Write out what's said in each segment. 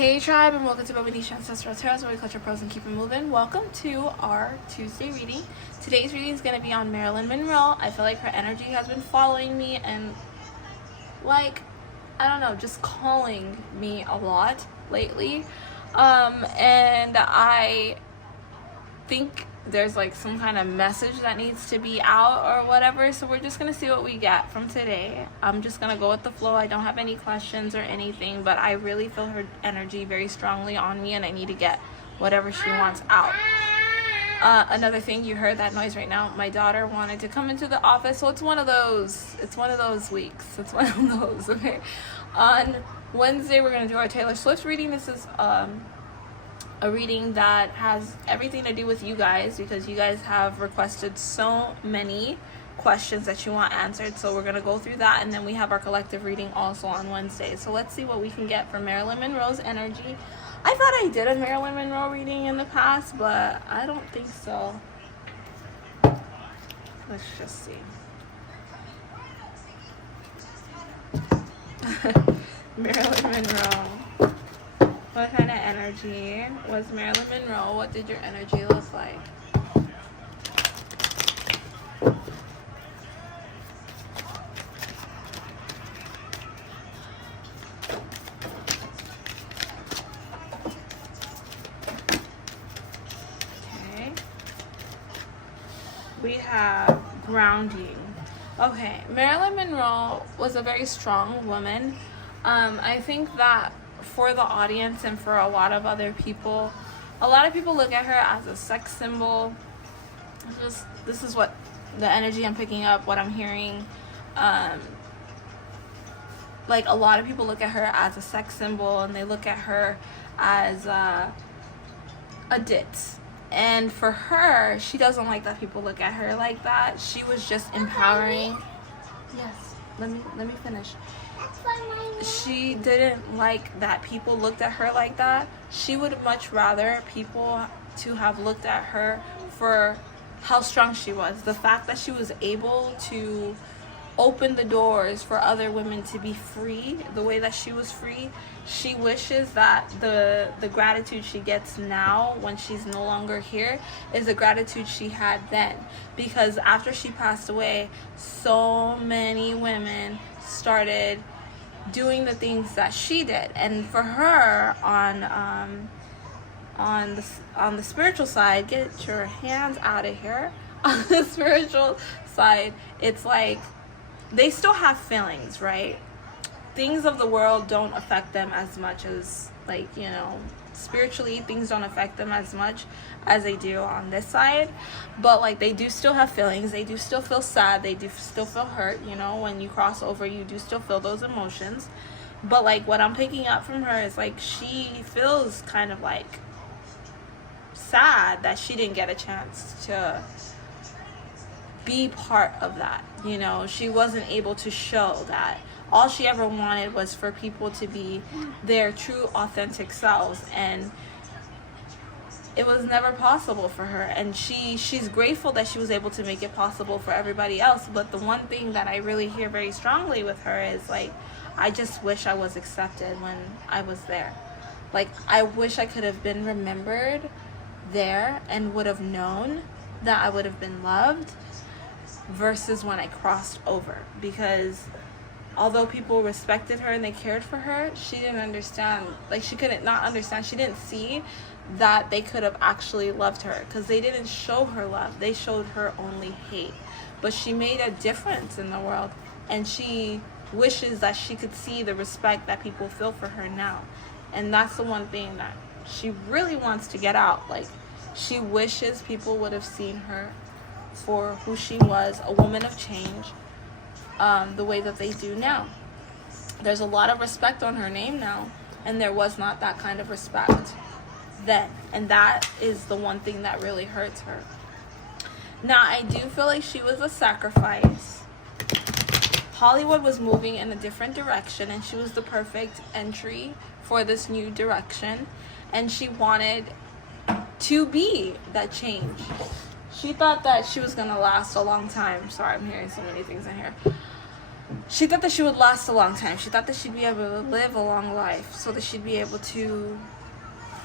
Hey tribe, and welcome to Bobo-Nesha Ancestral Tarot, where we culture pros and keep it moving. Welcome to our Tuesday reading. Today's reading is going to be on Marilyn Monroe. I feel like her energy has been following me and, like, I don't know, just calling me a lot lately. And I think there's like some kind of message that needs to be out or whatever, so we're just gonna see what we get from today. I'm just gonna go with the flow. I don't have any questions or anything, but I really feel her energy very strongly on me and I need to get whatever she wants out. Another thing, you heard that noise right now. My daughter wanted to come into the office, so it's one of those weeks. It's one of those. Okay, on Wednesday we're gonna do our Taylor Swift reading. This is a reading that has everything to do with you guys, because you guys have requested so many questions that you want answered. So we're going to go through that, and then we have our collective reading also on Wednesday. So let's see what we can get from Marilyn Monroe's energy. I thought I did a Marilyn Monroe reading in the past, but I don't think so. Let's just see. Marilyn Monroe. What kind of energy was Marilyn Monroe? What did your energy look like? Okay. We have grounding. Okay, Marilyn Monroe was a very strong woman. I think that for the audience and for a lot of other people, a lot of people look at her as a sex symbol. This is what the energy I'm picking up, what I'm hearing. Like, a lot of people look at her as a sex symbol, and they look at her as a ditz. And for her, she doesn't like that people look at her like that. She was just empowering. Yes, let me finish. She didn't like that people looked at her like that. She would much rather people to have looked at her for how strong she was. The fact that she was able to open the doors for other women to be free the way that she was free. She wishes that the gratitude she gets now when she's no longer here is the gratitude she had then, because after she passed away, so many women started doing the things that she did. And for her, on the spiritual side, get your hands out of here. On the spiritual side, it's like they still have feelings, right? Things of the world don't affect them as much as, like, you know, spiritually things don't affect them as much as they do on this side. But like, they do still have feelings. They do still feel sad. They do still feel hurt. You know, when you cross over, you do still feel those emotions. But like, what I'm picking up from her is like, she feels kind of like sad that she didn't get a chance to be part of that. You know, she wasn't able to show that. All she ever wanted was for people to be their true authentic selves, and it was never possible for her. And she's grateful that she was able to make it possible for everybody else. But the one thing that I really hear very strongly with her is like, I just wish I was accepted when I was there. Like, I wish I could have been remembered there and would have known that I would have been loved versus when I crossed over. Because although people respected her and they cared for her, she didn't understand. Like, she couldn't not understand. She didn't see that they could have actually loved her, because they didn't show her love. They showed her only hate. But she made a difference in the world, and she wishes that she could see the respect that people feel for her now. And that's the one thing that she really wants to get out. Like, she wishes people would have seen her for who she was, a woman of change, the way that they do now. There's a lot of respect on her name now, and there was not that kind of respect then. And that is the one thing that really hurts her. Now, I do feel like she was a sacrifice. Hollywood was moving in a different direction, and she was the perfect entry for this new direction. And she wanted to be that change. She thought that she was going to last a long time. Sorry, I'm hearing so many things in here. she thought that she would last a long time. She thought that she'd be able to live a long life so that she'd be able to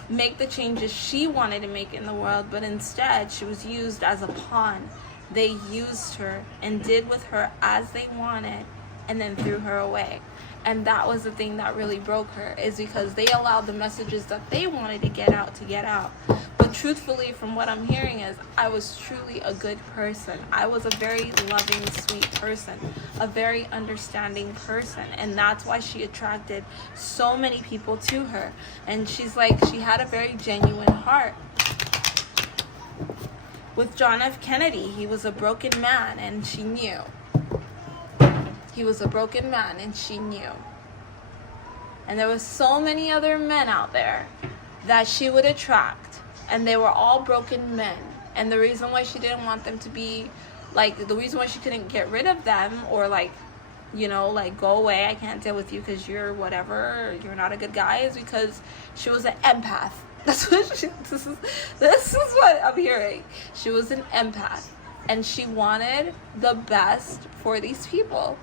make the changes she wanted to make in the world, but instead she was used as a pawn. They used her and did with her as they wanted and then threw her away. And that was the thing that really broke her, is because they allowed the messages that they wanted to get out. But truthfully, from what I'm hearing, is I was truly a good person. I was a very loving, sweet person, a very understanding person, and that's why she attracted so many people to her. And she's like, she had a very genuine heart. With John F. Kennedy, he was a broken man, and she knew. He was a broken man, and she knew. And there was so many other men out there that she would attract, and they were all broken men. And the reason why she didn't want them to be, like, the reason why she couldn't get rid of them, or like, you know, like, go away, I can't deal with you because you're whatever, you're not a good guy, is because she was an empath. That's what this is what I'm hearing. She was an empath, and she wanted the best for these people.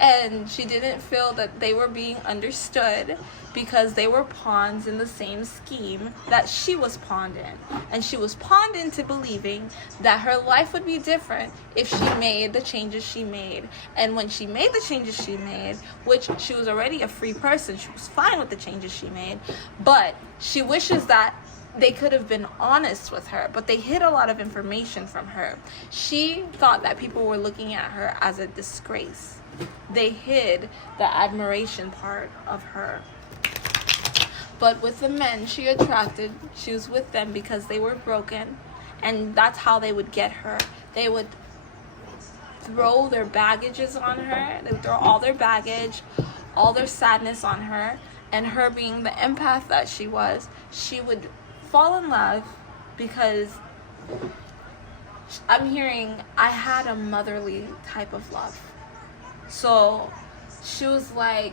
And she didn't feel that they were being understood because they were pawns in the same scheme that she was pawned in. And she was pawned into believing that her life would be different if she made the changes she made. And when she made the changes she made, which she was already a free person, she was fine with the changes she made, but she wishes that they could have been honest with her, but they hid a lot of information from her. She thought that people were looking at her as a disgrace. They hid the admiration part of her. But with the men she attracted, she was with them because they were broken, and that's how they would get her. They would throw their baggages on her. They would throw all their baggage, all their sadness on her, and her being the empath that she was, she would fall in love because I'm hearing I had a motherly type of love. So she was like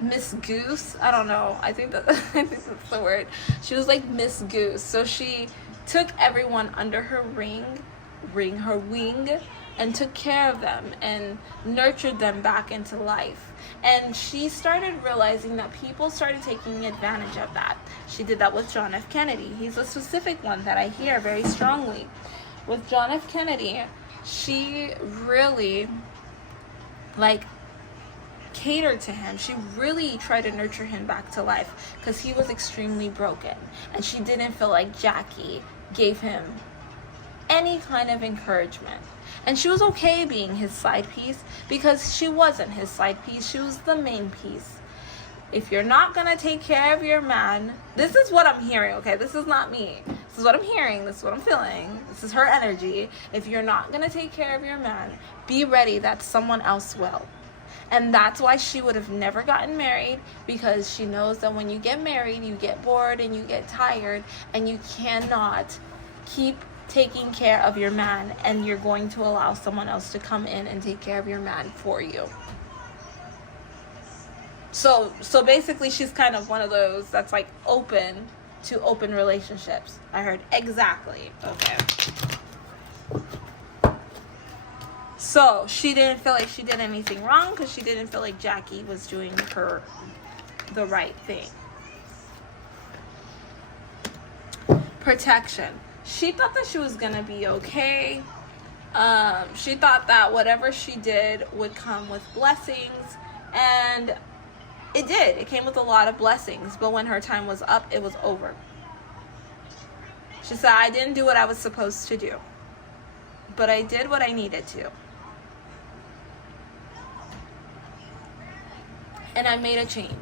Miss Goose. I don't know. I think that's the word. She was like Miss Goose. So she took everyone under her her wing, and took care of them and nurtured them back into life. And she started realizing that people started taking advantage of that. She did that with John F. Kennedy. He's a specific one that I hear very strongly. With John F. Kennedy, she really catered to him. She really tried to nurture him back to life because he was extremely broken, and she didn't feel like Jackie gave him any kind of encouragement. And she was okay being his side piece because she wasn't his side piece. She was the main piece. If you're not gonna take care of your man, this is what I'm hearing, okay? This is not me. This is what I'm hearing. This is what I'm feeling. This is her energy. If you're not gonna take care of your man, be ready that someone else will. And that's why she would have never gotten married, because she knows that when you get married, you get bored and you get tired, and you cannot keep taking care of your man, and you're going to allow someone else to come in and take care of your man for you. So basically she's kind of one of those that's like open to open relationships. I heard exactly. Okay. So she didn't feel like she did anything wrong because she didn't feel like Jackie was doing her the right thing. Protection. She thought that she was gonna be okay. She thought that whatever she did would come with blessings, and it did. It came with a lot of blessings, but when her time was up, it was over. She said, I didn't do what I was supposed to do, but I did what I needed to. And I made a change.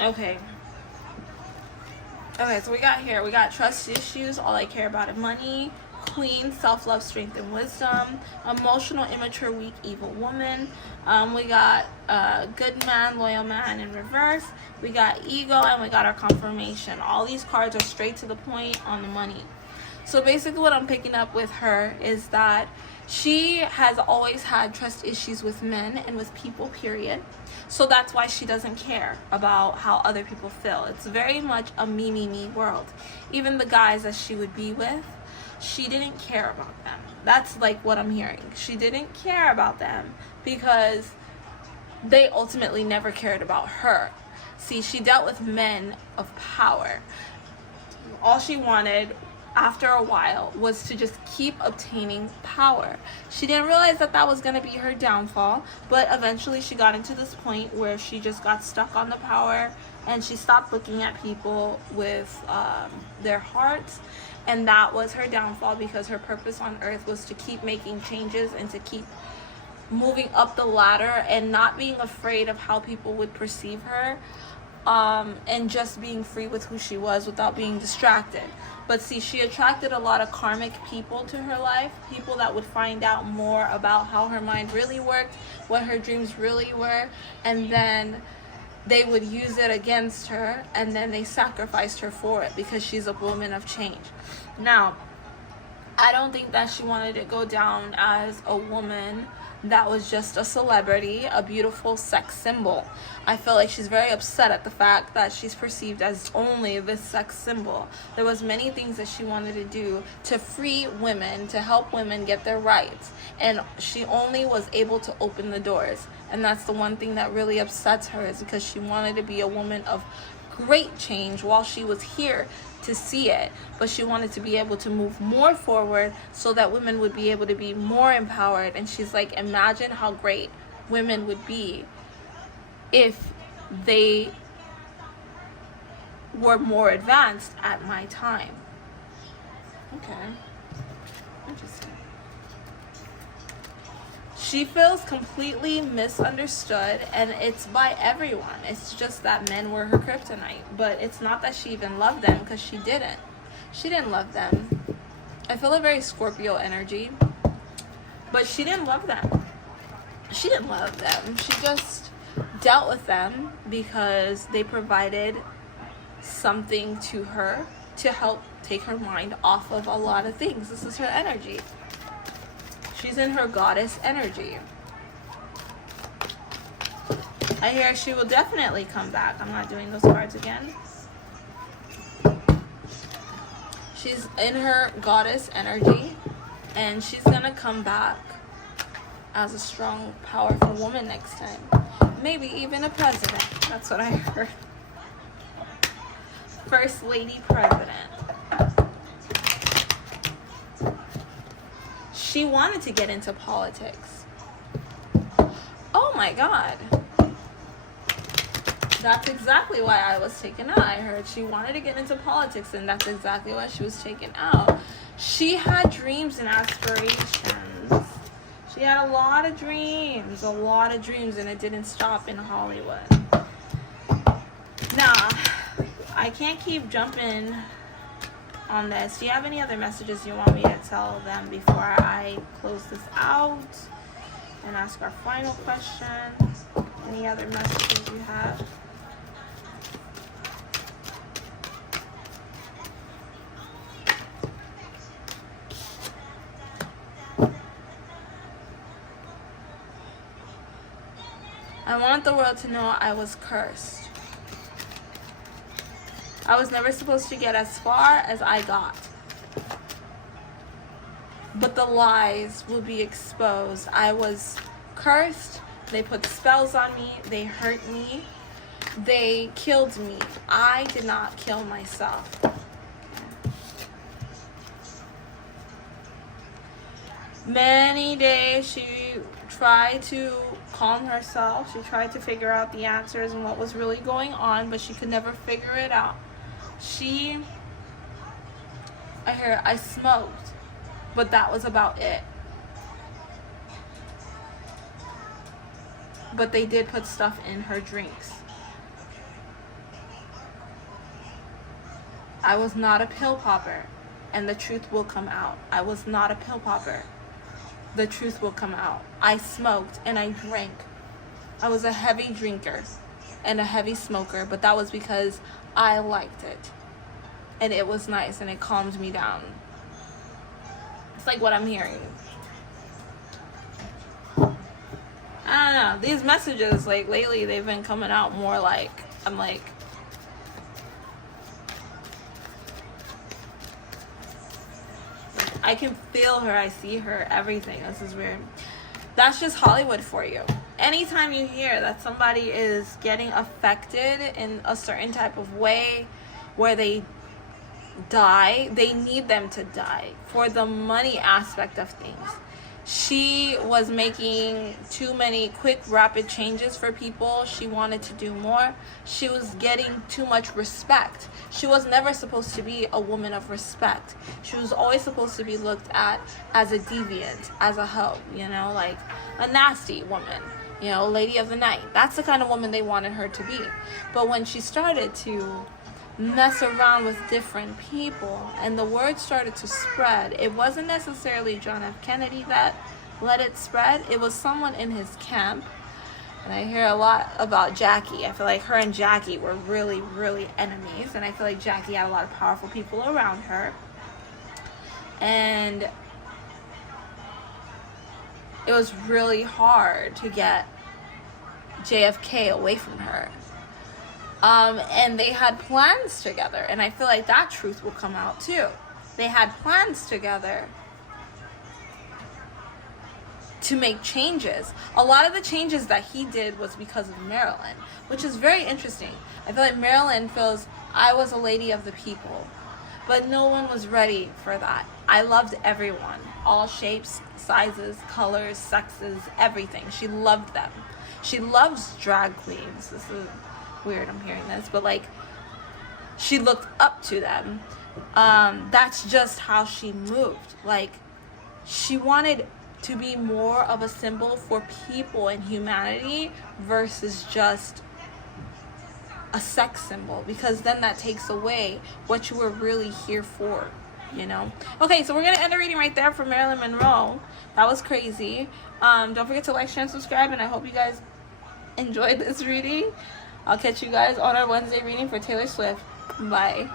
Okay, so we got trust issues, all I care about is money, Queen, self-love, strength, and wisdom, emotional, immature, weak, evil woman. We got good man, loyal man in reverse. We got ego, and we got our confirmation. All these cards are straight to the point on the money. So basically what I'm picking up with her is that She has always had trust issues with men and with people, period. So that's why she doesn't care about how other people feel. It's very much a me, me, me world. Even the guys that she would be with, she didn't care about them. That's like what I'm hearing. She didn't care about them because they ultimately never cared about her. See, she dealt with men of power. All she wanted after a while was to just keep obtaining power. She didn't realize that that was going to be her downfall, but eventually she got into this point where she just got stuck on the power, and she stopped looking at people with their hearts, and that was her downfall, because her purpose on earth was to keep making changes and to keep moving up the ladder and not being afraid of how people would perceive her, and just being free with who she was without being distracted. But see, she attracted a lot of karmic people to her life, people that would find out more about how her mind really worked, what her dreams really were, and then they would use it against her, and then they sacrificed her for it because she's a woman of change. Now, I don't think that she wanted to go down as a woman that was just a celebrity, a beautiful sex symbol. I feel like she's very upset at the fact that she's perceived as only this sex symbol. There was many things that she wanted to do to free women, to help women get their rights, and she only was able to open the doors. And that's the one thing that really upsets her, is because she wanted to be a woman of great change while she was here to see it, but she wanted to be able to move more forward so that women would be able to be more empowered. And she's like, imagine how great women would be if they were more advanced at my time. Okay, interesting. She feels completely misunderstood, and it's by everyone. It's just that men were her kryptonite. But it's not that she even loved them, because she didn't. She didn't love them. I feel a very Scorpio energy. But she didn't love them. She didn't love them. She just dealt with them because they provided something to her to help take her mind off of a lot of things. This is her energy. She's in her goddess energy. I hear she will definitely come back. I'm not doing those cards again. She's in her goddess energy, and she's gonna come back as a strong, powerful woman next time. Maybe even a president. That's what I heard. First lady president. She wanted to get into politics. Oh my God. That's exactly why I was taken out. I heard she wanted to get into politics, and that's exactly why she was taken out. She had dreams and aspirations. She had a lot of dreams, and it didn't stop in Hollywood. Nah, I can't keep jumping on this. Do you have any other messages you want me to tell them before I close this out and ask our final question? Any other messages you have? I want the world to know I was cursed. I was never supposed to get as far as I got. But the lies will be exposed. I was cursed. They put spells on me. They hurt me. They killed me. I did not kill myself. Many days she tried to calm herself. She tried to figure out the answers and what was really going on, but she could never figure it out. I smoked, but that was about it. But they did put stuff in her drinks. I was not a pill popper, and the truth will come out. I was not a pill popper. The truth will come out. I smoked and I drank. I was a heavy drinker and a heavy smoker, but that was because I liked it. And it was nice, and it calmed me down. It's like what I'm hearing. don't know. These messages, like, lately, they've been coming out more like, I'm like, I can feel her, I see her, everything. This is weird. That's just Hollywood for you. Anytime you hear that somebody is getting affected in a certain type of way where they die, they need them to die for the money aspect of things. She was making too many quick, rapid changes for people. She wanted to do more. She was getting too much respect. She was never supposed to be a woman of respect. She was always supposed to be looked at as a deviant, as a hoe, you know, like a nasty woman, you know, lady of the night. That's the kind of woman they wanted her to be. But when she started to mess around with different people and the word started to spread, it wasn't necessarily John F. Kennedy that let it spread. It was someone in his camp. And I hear a lot about Jackie. I feel like her and Jackie were really, really enemies. And I feel like Jackie had a lot of powerful people around her. And it was really hard to get JFK away from her. And they had plans together. And I feel like that truth will come out too. They had plans together to make changes. A lot of the changes that he did was because of Marilyn, which is very interesting. I feel like Marilyn feels, I was a lady of the people. But no one was ready for that. I loved everyone. All shapes, sizes, colors, sexes, everything. She loved them. She loves drag queens. This is weird, I'm hearing this, but like, she looked up to them. That's just how she moved. Like, she wanted to be more of a symbol for people and humanity versus just a sex symbol, because then that takes away what you were really here for, you know? Okay, so we're gonna end the reading right there for Marilyn Monroe. That was crazy. Don't forget to like, share, and subscribe, and I hope you guys enjoyed this reading. I'll catch you guys on our Wednesday reading for Taylor Swift. Bye.